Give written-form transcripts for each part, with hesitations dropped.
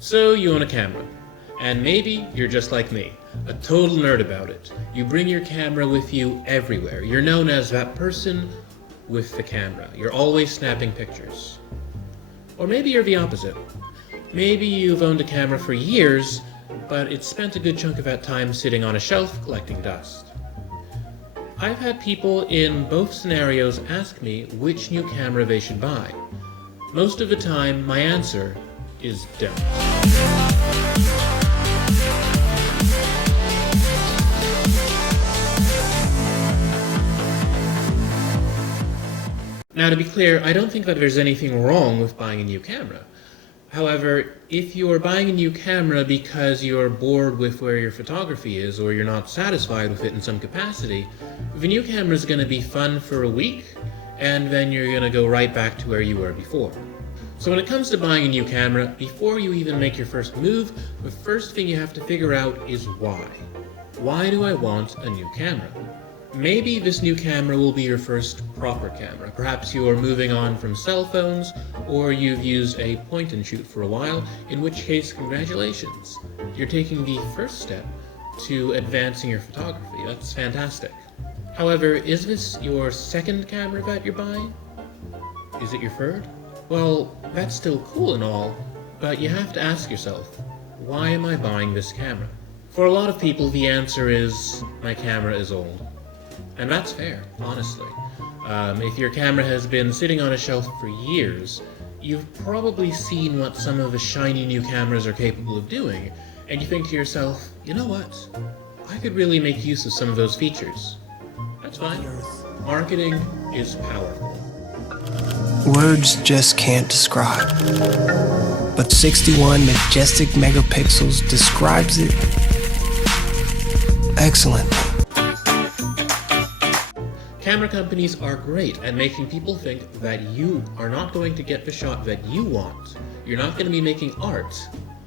So you own a camera, and maybe you're just like me, a total nerd about it. You bring your camera with you everywhere. You're known as that person with the camera. You're always snapping pictures. Or maybe you're the opposite. Maybe you've owned a camera for years, but it's spent a good chunk of that time sitting on a shelf collecting dust. I've had people in both scenarios ask me which new camera they should buy. Most of the time, my answer is don't. Now, to be clear, I don't think that there's anything wrong with buying a new camera. However, if you're buying a new camera because you're bored with where your photography is or you're not satisfied with it in some capacity, the new camera is going to be fun for a week, and then you're going to go right back to where you were before. So when it comes to buying a new camera, before you even make your first move, the first thing you have to figure out is why. Why do I want a new camera? Maybe this new camera will be your first proper camera. Perhaps you are moving on from cell phones, or you've used a point and shoot for a while, in which case, congratulations. You're taking the first step to advancing your photography. That's fantastic. However, is this your second camera that you're buying? Is it your third? Well, that's still cool and all, but you have to ask yourself, why am I buying this camera? For a lot of people, the answer is, my camera is old. And that's fair, honestly. If your camera has been sitting on a shelf for years, you've probably seen what some of the shiny new cameras are capable of doing, and you think to yourself, you know what? I could really make use of some of those features. That's fine. Marketing is powerful. Words just can't describe, but 61 majestic megapixels describes it excellently. Camera companies are great at making people think that you are not going to get the shot that you want. You're not going to be making art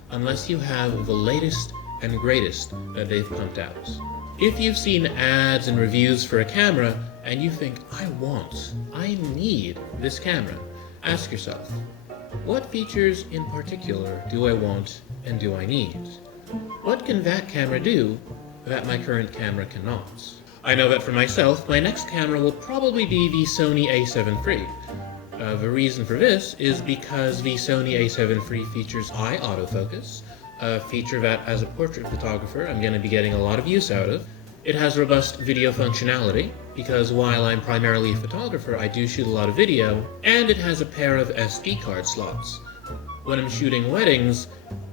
unless you have the latest and greatest that they've pumped out. If you've seen ads and reviews for a camera and you think, I need this camera, ask yourself, what features in particular do I want and do I need? What can that camera do that my current camera cannot? I know that for myself, my next camera will probably be the Sony a7 III. The reason for this is because the Sony a7 III features eye autofocus, a feature that as a portrait photographer I'm going to be getting a lot of use out of. It has robust video functionality, because while I'm primarily a photographer, I do shoot a lot of video, and it has a pair of SD card slots. When I'm shooting weddings,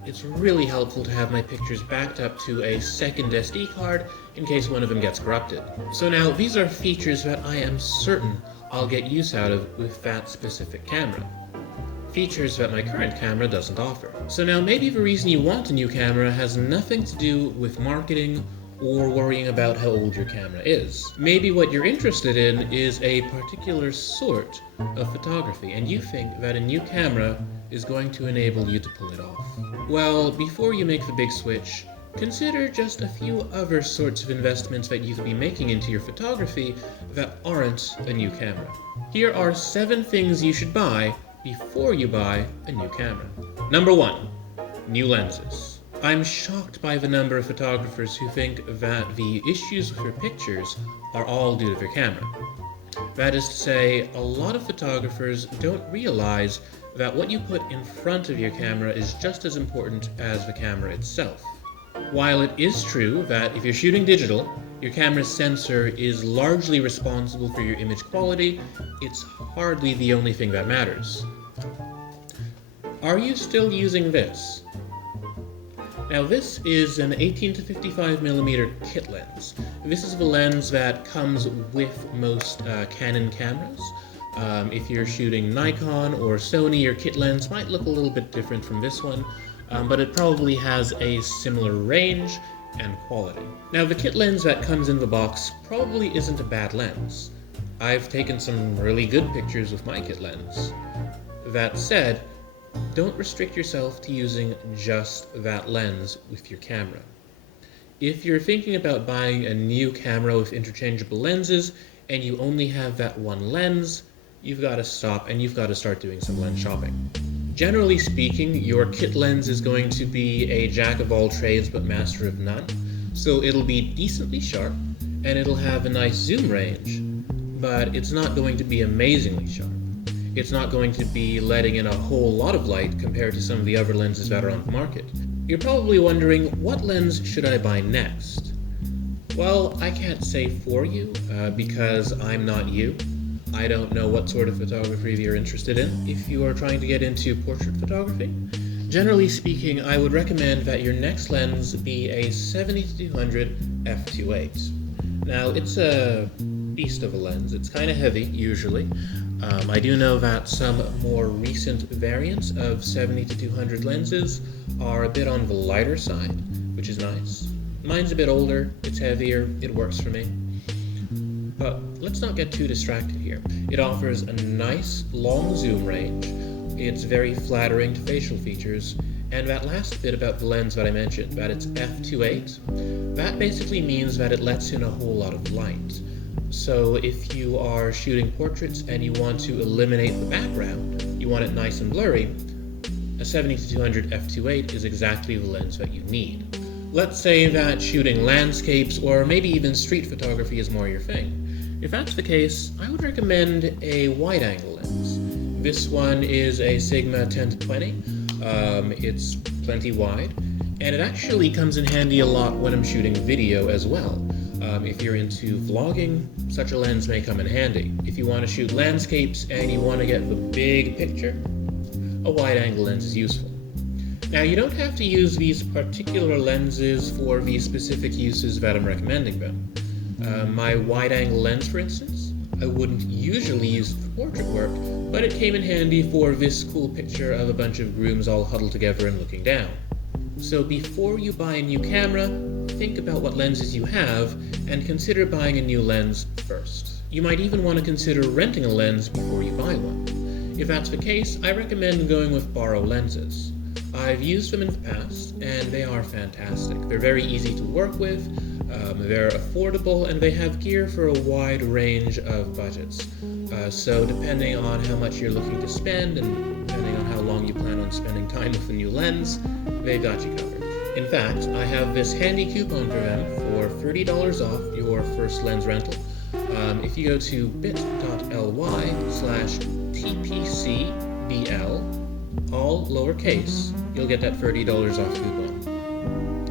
it's really helpful to have my pictures backed up to a second SD card in case one of them gets corrupted. So now, these are features that I am certain I'll get use out of with that specific camera. Features that my current camera doesn't offer. So now, maybe the reason you want a new camera has nothing to do with marketing or worrying about how old your camera is. Maybe what you're interested in is a particular sort of photography, and you think that a new camera is going to enable you to pull it off. Well, before you make the big switch, consider just a few other sorts of investments that you could be making into your photography that aren't a new camera. Here are 7 things you should buy before you buy a new camera. Number 1, new lenses. I'm shocked by the number of photographers who think that the issues with their pictures are all due to their camera. That is to say, a lot of photographers don't realize that what you put in front of your camera is just as important as the camera itself. While it is true that if you're shooting digital, your camera's sensor is largely responsible for your image quality, it's hardly the only thing that matters. Are you still using this? Now this is an 18 to 55mm kit lens. This is the lens that comes with most Canon cameras. If you're shooting Nikon or Sony, your kit lens might look a little bit different from this one, but it probably has a similar range and quality. Now the kit lens that comes in the box probably isn't a bad lens. I've taken some really good pictures with my kit lens. That said, don't restrict yourself to using just that lens with your camera. If you're thinking about buying a new camera with interchangeable lenses and you only have that one lens, you've got to stop and you've got to start doing some lens shopping. Generally speaking, your kit lens is going to be a jack of all trades but master of none. So it'll be decently sharp, and it'll have a nice zoom range, but it's not going to be amazingly sharp. It's not going to be letting in a whole lot of light compared to some of the other lenses that are on the market. You're probably wondering, what lens should I buy next? Well, I can't say for you, because I'm not you. I don't know what sort of photography you're interested in. If you are trying to get into portrait photography, generally speaking, I would recommend that your next lens be a 70-200 f2.8. Now, it's a beast of a lens. It's kind of heavy, usually. I do know that some more recent variants of 70-200 lenses are a bit on the lighter side, which is nice. Mine's a bit older, it's heavier, it works for me. But let's not get too distracted here. It offers a nice long zoom range, it's very flattering to facial features, and that last bit about the lens that I mentioned, that it's f2.8, that basically means that it lets in a whole lot of light. So if you are shooting portraits and you want to eliminate the background, you want it nice and blurry, a 70-200 f2.8 is exactly the lens that you need. Let's say that shooting landscapes or maybe even street photography is more your thing. If that's the case, I would recommend a wide-angle lens. This one is a Sigma 10-20. It's plenty wide, and it actually comes in handy a lot when I'm shooting video as well. If you're into vlogging, such a lens may come in handy. If you want to shoot landscapes and you want to get the big picture, a wide-angle lens is useful. Now, you don't have to use these particular lenses for the specific uses that I'm recommending them. My wide-angle lens, for instance, I wouldn't usually use for portrait work, but it came in handy for this cool picture of a bunch of grooms all huddled together and looking down. So before you buy a new camera, think about what lenses you have and consider buying a new lens first. You might even want to consider renting a lens before you buy one. If that's the case, I recommend going with Barrow lenses. I've used them in the past, and they are fantastic. They're very easy to work with, they're affordable, and they have gear for a wide range of budgets. So depending on how much you're looking to spend, and depending on how long you plan on spending time with a new lens, they've got you covered. In fact, I have this handy coupon for them for $30 off your first lens rental. If you go to bit.ly/TPCBL, all lowercase, you'll get that $30 off coupon.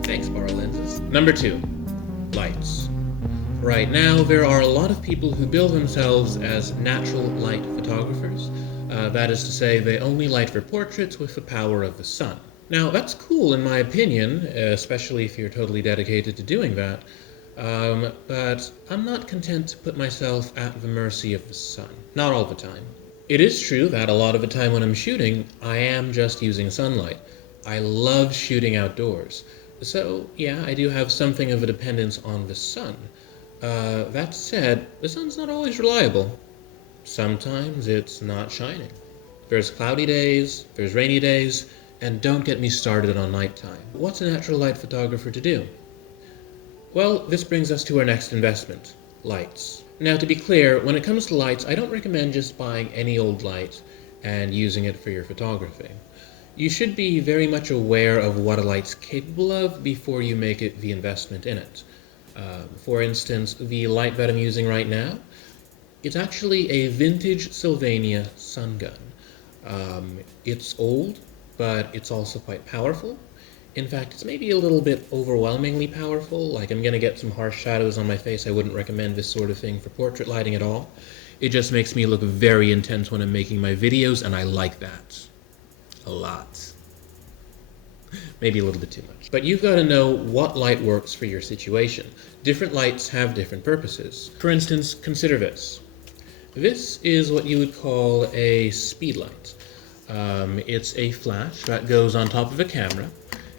Thanks, Barrow Lenses. Number 2, lights. Right now, there are a lot of people who bill themselves as natural light photographers. That is to say, they only light for portraits with the power of the sun. Now, that's cool in my opinion, especially if you're totally dedicated to doing that, but I'm not content to put myself at the mercy of the sun. Not all the time. It is true that a lot of the time when I'm shooting, I am just using sunlight. I love shooting outdoors. So, yeah, I do have something of a dependence on the sun. That said, the sun's not always reliable. Sometimes it's not shining. There's cloudy days, there's rainy days, and don't get me started on nighttime. What's a natural light photographer to do? Well, this brings us to our next investment, lights. Now, to be clear, when it comes to lights, I don't recommend just buying any old light and using it for your photography. You should be very much aware of what a light's capable of before you make it the investment in it. For instance, the light that I'm using right now, it's actually a vintage Sylvania sun gun. It's old, but it's also quite powerful. In fact, it's maybe a little bit overwhelmingly powerful, like I'm gonna get some harsh shadows on my face. I wouldn't recommend this sort of thing for portrait lighting at all. It just makes me look very intense when I'm making my videos, and I like that. A lot. Maybe a little bit too much. But you've got to know what light works for your situation. Different lights have different purposes. For instance, consider this. This is what you would call a speed light. It's a flash that goes on top of a camera.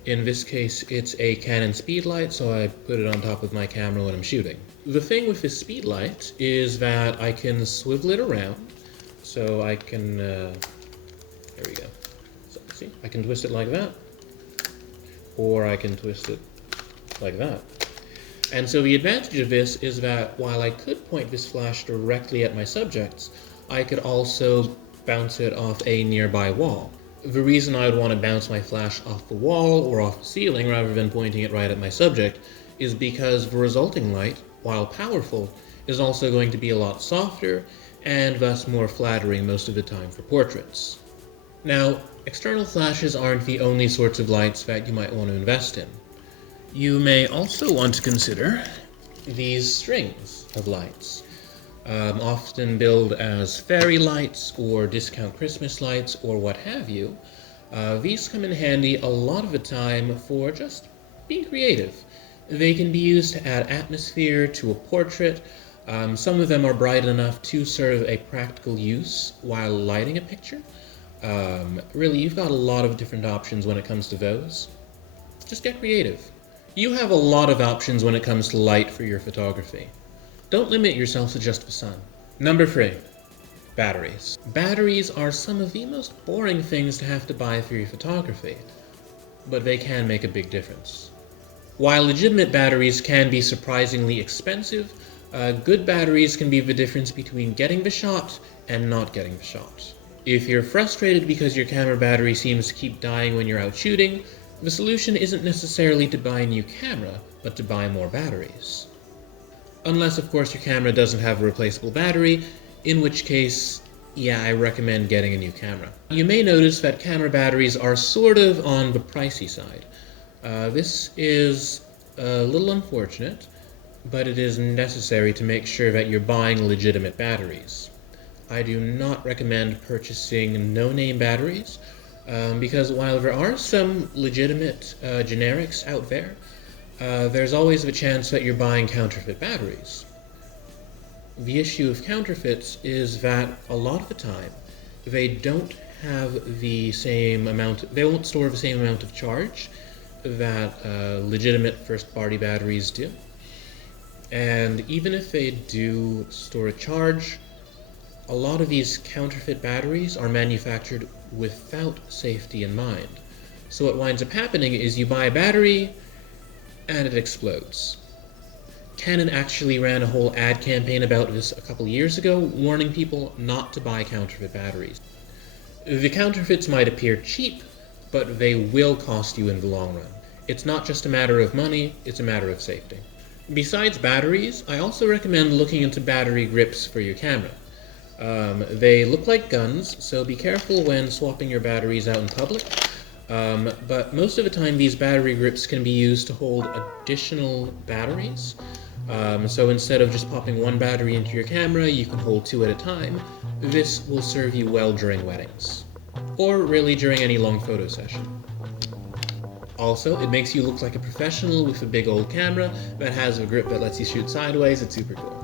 In this case, it's a Canon speed light, so I put it on top of my camera when I'm shooting. The thing with this speed light is that I can swivel it around, so I can, there we go. So, see, I can twist it like that, or I can twist it like that. And so the advantage of this is that while I could point this flash directly at my subjects, I could also bounce it off a nearby wall. The reason I would want to bounce my flash off the wall or off the ceiling rather than pointing it right at my subject is because the resulting light, while powerful, is also going to be a lot softer and thus more flattering most of the time for portraits. Now, external flashes aren't the only sorts of lights that you might want to invest in. You may also want to consider these strings of lights. Often billed as fairy lights or discount Christmas lights or what have you. These come in handy a lot of the time for just being creative. They can be used to add atmosphere to a portrait. Some of them are bright enough to serve a practical use while lighting a picture. Really, you've got a lot of different options when it comes to those. Just get creative. You have a lot of options when it comes to light for your photography. Don't limit yourself to just the sun. Number 3, batteries. Batteries are some of the most boring things to have to buy for your photography, but they can make a big difference. While legitimate batteries can be surprisingly expensive, good batteries can be the difference between getting the shot and not getting the shot. If you're frustrated because your camera battery seems to keep dying when you're out shooting, the solution isn't necessarily to buy a new camera, but to buy more batteries. Unless, of course, your camera doesn't have a replaceable battery, in which case, yeah, I recommend getting a new camera. You may notice that camera batteries are sort of on the pricey side. This is a little unfortunate, but it is necessary to make sure that you're buying legitimate batteries. I do not recommend purchasing no-name batteries, because while there are some legitimate generics out there, there's always the chance that you're buying counterfeit batteries. The issue of counterfeits is that a lot of the time they don't have the same amount, they won't store the same amount of charge that legitimate first-party batteries do. And even if they do store a charge, a lot of these counterfeit batteries are manufactured without safety in mind. So what winds up happening is you buy a battery and it explodes. Canon actually ran a whole ad campaign about this a couple years ago, warning people not to buy counterfeit batteries. The counterfeits might appear cheap, but they will cost you in the long run. It's not just a matter of money, it's a matter of safety. Besides batteries, I also recommend looking into battery grips for your camera. They look like guns, so be careful when swapping your batteries out in public. But most of the time these battery grips can be used to hold additional batteries. So instead of just popping one battery into your camera, you can hold 2 at a time. This will serve you well during weddings, or really during any long photo session. Also, it makes you look like a professional with a big old camera that has a grip that lets you shoot sideways. It's super cool.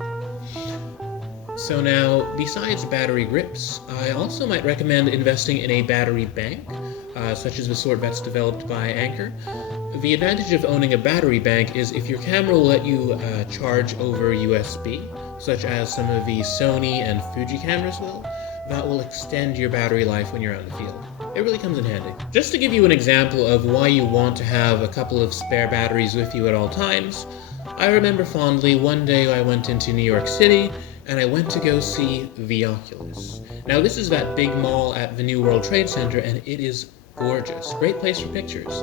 So now, besides battery grips, I also might recommend investing in a battery bank, such as the sort that's developed by Anker. The advantage of owning a battery bank is if your camera will let you charge over USB, such as some of the Sony and Fuji cameras will, that will extend your battery life when you're out in the field. It really comes in handy. Just to give you an example of why you want to have a couple of spare batteries with you at all times, I remember fondly one day I went into New York City and I went to go see the Oculus. Now this is that big mall at the New World Trade Center and it is gorgeous. Great place for pictures.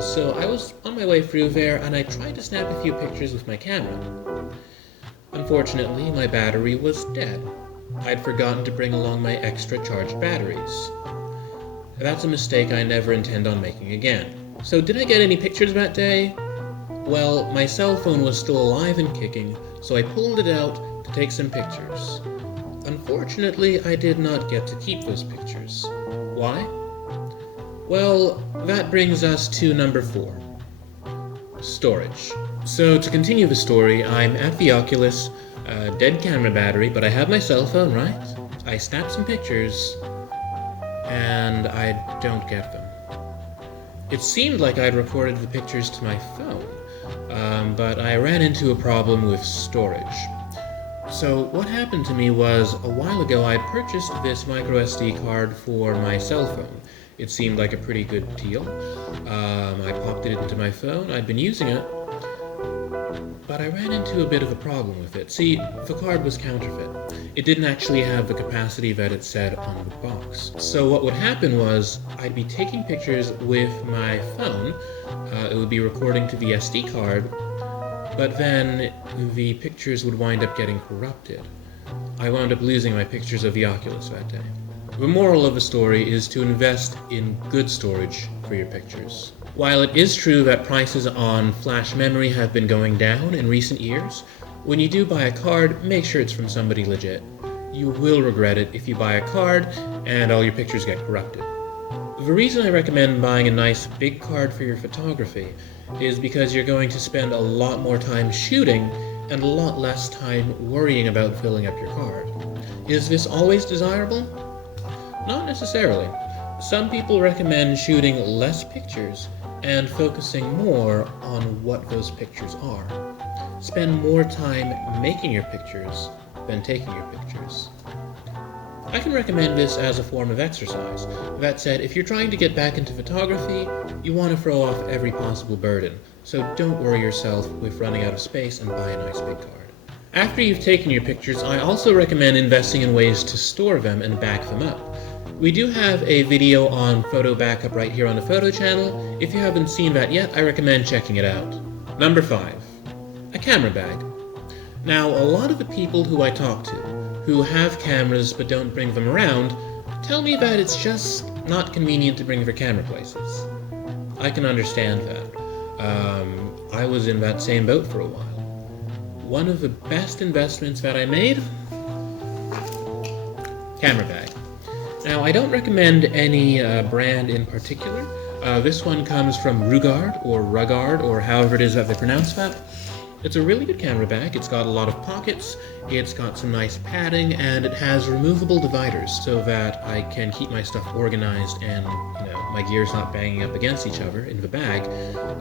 So I was on my way through there and I tried to snap a few pictures with my camera. Unfortunately, my battery was dead. I'd forgotten to bring along my extra charged batteries. That's a mistake I never intend on making again. So did I get any pictures that day? Well, my cell phone was still alive and kicking, so I pulled it out to take some pictures. Unfortunately, I did not get to keep those pictures. Why? Well, that brings us to number 4. Storage. So to continue the story, I'm at the Oculus, dead camera battery, but I have my cell phone, right? I snap some pictures, and I don't get them. It seemed like I'd recorded the pictures to my phone, but I ran into a problem with storage. So what happened to me was, a while ago I purchased this microSD card for my cell phone. It seemed like a pretty good deal. I popped it into my phone, I'd been using it, but I ran into a bit of a problem with it. See, the card was counterfeit. It didn't actually have the capacity that it said on the box. So what would happen was, I'd be taking pictures with my phone, it would be recording to the SD card, but then the pictures would wind up getting corrupted. I wound up losing my pictures of the Oculus that day. The moral of the story is to invest in good storage for your pictures. While it is true that prices on flash memory have been going down in recent years, when you do buy a card, make sure it's from somebody legit. You will regret it if you buy a card and all your pictures get corrupted. The reason I recommend buying a nice big card for your photography is because you're going to spend a lot more time shooting and a lot less time worrying about filling up your card. Is this always desirable? Not necessarily. Some people recommend shooting less pictures and focusing more on what those pictures are. Spend more time making your pictures than taking your pictures. I can recommend this as a form of exercise. That said, if you're trying to get back into photography, you want to throw off every possible burden, so don't worry yourself with running out of space and buy a nice big card. After you've taken your pictures, I also recommend investing in ways to store them and back them up. We do have a video on photo backup right here on the Photo channel. If you haven't seen that yet, I recommend checking it out. Number 5. A camera bag. Now, a lot of the people who I talk to, who have cameras but don't bring them around, tell me that it's just not convenient to bring their camera places. I can understand that. I was in that same boat for a while. One of the best investments that I made? Camera bag. Now, I don't recommend any brand in particular. This one comes from Rugard, or however it is that they pronounce that. It's a really good camera bag. It's got a lot of pockets, it's got some nice padding, and it has removable dividers so that I can keep my stuff organized and my gear's not banging up against each other in the bag.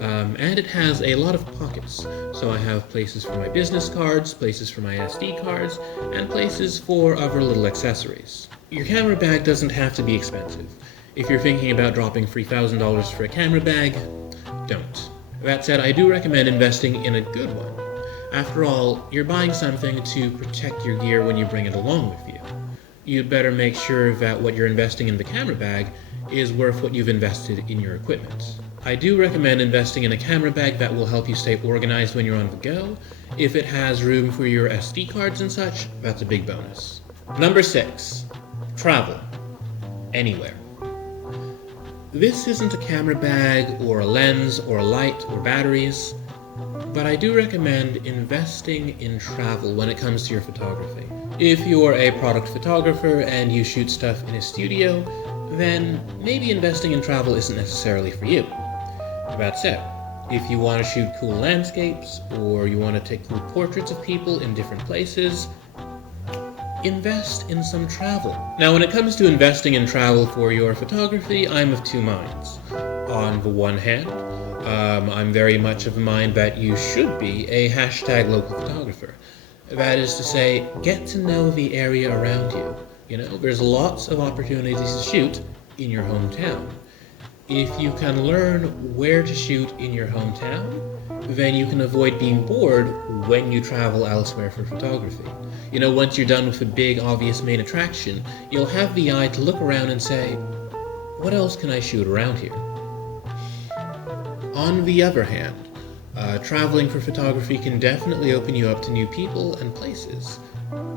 And it has a lot of pockets, so I have places for my business cards, places for my SD cards, and places for other little accessories. Your camera bag doesn't have to be expensive. If you're thinking about dropping $3,000 for a camera bag, don't. That said, I do recommend investing in a good one. After all, you're buying something to protect your gear when you bring it along with you. You'd better make sure that what you're investing in the camera bag is worth what you've invested in your equipment. I do recommend investing in a camera bag that will help you stay organized when you're on the go. If it has room for your SD cards and such, that's a big bonus. Number 6. Travel. Anywhere. This isn't a camera bag, or a lens, or a light, or batteries, but I do recommend investing in travel when it comes to your photography. If you're a product photographer and you shoot stuff in a studio, then maybe investing in travel isn't necessarily for you. That said, if you want to shoot cool landscapes, or you want to take cool portraits of people in different places, invest in some travel. Now, when it comes to investing in travel for your photography, I'm of two minds. On the one hand, I'm very much of the mind that you should be a #local photographer. That is to say, get to know the area around you. There's lots of opportunities to shoot in your hometown. If you can learn where to shoot in your hometown, then you can avoid being bored when you travel elsewhere for photography. Once you're done with the big, obvious main attraction, you'll have the eye to look around and say, what else can I shoot around here? On the other hand, traveling for photography can definitely open you up to new people and places.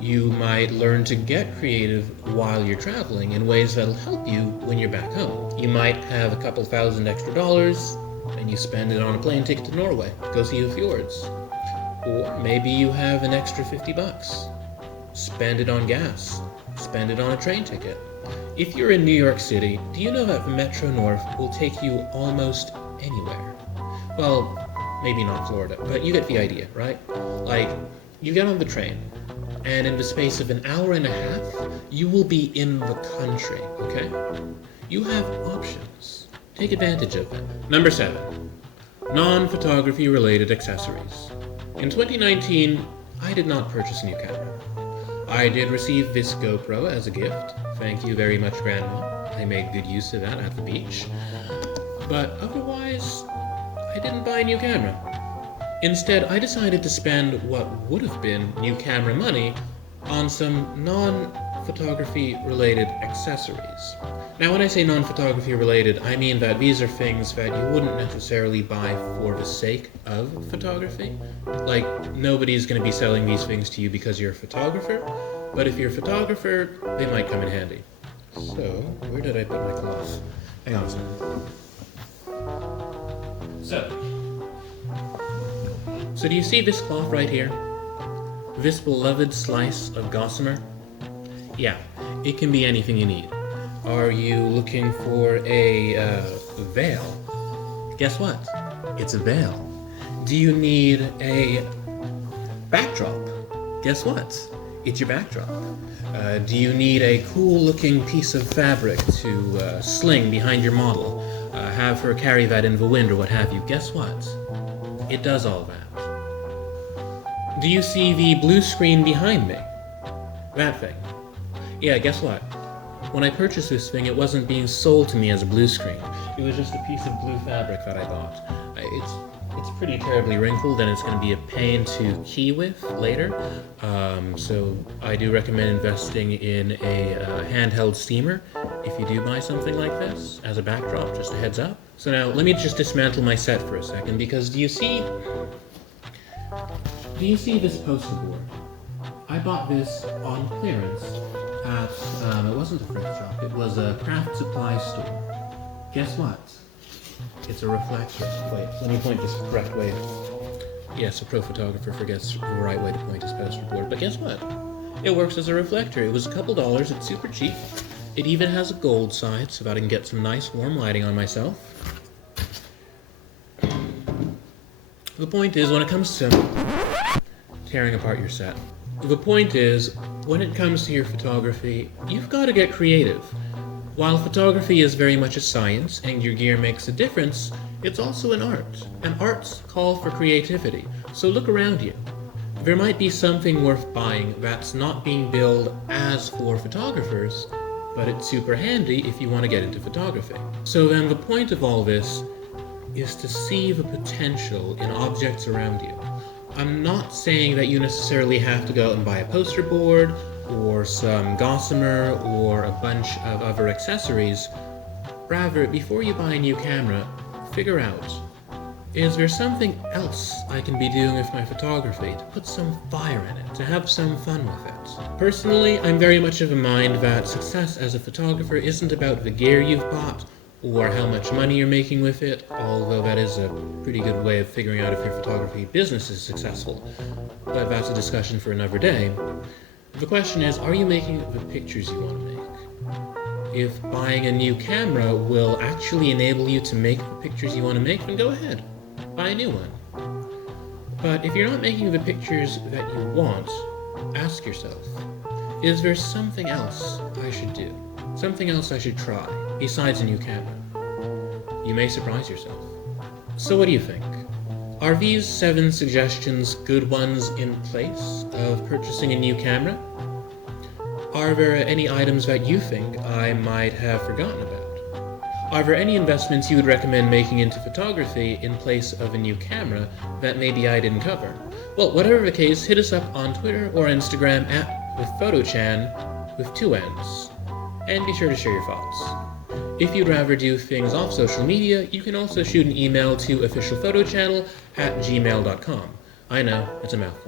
You might learn to get creative while you're traveling in ways that'll help you when you're back home. You might have a couple $1,000 extra and you spend it on a plane ticket to Norway to go see the fjords. Or maybe you have an extra $50. Spend it on gas. Spend it on a train ticket. If you're in New York City, do you know that the Metro North will take you almost anywhere? Well, maybe not Florida, but you get the idea, right? Like, you get on the train, and in the space of an hour and a half, you will be in the country, okay? You have options. Take advantage of them. Number 7. Non-photography related accessories. In 2019, I did not purchase a new camera. I did receive this GoPro as a gift. Thank you very much, Grandma. I made good use of that at the beach. But otherwise, I didn't buy a new camera. Instead, I decided to spend what would have been new camera money on some non-photography related accessories. Now, when I say non-photography related, I mean that these are things that you wouldn't necessarily buy for the sake of photography. Like, nobody's going to be selling these things to you because you're a photographer, but if you're a photographer, they might come in handy. So, where did I put my cloth? Hang on a second. So do you see this cloth right here? This beloved slice of gossamer? Yeah, it can be anything you need. Are you looking for a veil? Guess what? It's a veil. Do you need a backdrop? Guess what? It's your backdrop. Do you need a cool-looking piece of fabric to sling behind your model? Have her carry that in the wind or what have you? Guess what? It does all that. Do you see the blue screen behind me? That thing. Yeah, guess what? When I purchased this thing, it wasn't being sold to me as a blue screen. It was just a piece of blue fabric that I bought. It's pretty terribly wrinkled, and it's going to be a pain to key with later. So I do recommend investing in a handheld steamer if you do buy something like this as a backdrop, just a heads up. So now let me just dismantle my set for a second, because do you see this poster board? I bought this on clearance at, it wasn't a thrift shop, it was a craft supply store. Guess what? It's a reflector. Wait, let me point this the correct way. Yes, a pro photographer forgets the right way to point his poster board, but guess what? It works as a reflector. It was a couple dollars, it's super cheap. It even has a gold side so that I can get some nice warm lighting on myself. The point is, when it comes to tearing apart your set, the point is, when it comes to your photography, you've got to get creative. While photography is very much a science and your gear makes a difference, it's also an art, and arts call for creativity. So look around you. There might be something worth buying that's not being billed as for photographers, but it's super handy if you want to get into photography. So then the point of all this is to see the potential in objects around you. I'm not saying that you necessarily have to go out and buy a poster board or some gossamer or a bunch of other accessories. Rather, before you buy a new camera, figure out, is there something else I can be doing with my photography to put some fire in it, to have some fun with it? Personally, I'm very much of a mind that success as a photographer isn't about the gear you've bought or how much money you're making with it, although that is a pretty good way of figuring out if your photography business is successful. But that's a discussion for another day. The question is, are you making the pictures you want to make? If buying a new camera will actually enable you to make the pictures you want to make, then go ahead, buy a new one. But if you're not making the pictures that you want, ask yourself, is there something else I should do? Something else I should try, besides a new camera? You may surprise yourself. So what do you think? Are these 7 suggestions good ones in place of purchasing a new camera? Are there any items that you think I might have forgotten about? Are there any investments you would recommend making into photography in place of a new camera that maybe I didn't cover? Well, whatever the case, hit us up on Twitter or Instagram at withphotochan with 2 N's. And be sure to share your thoughts. If you'd rather do things off social media, you can also shoot an email to officialphotochannel@gmail.com. I know, it's a mouthful.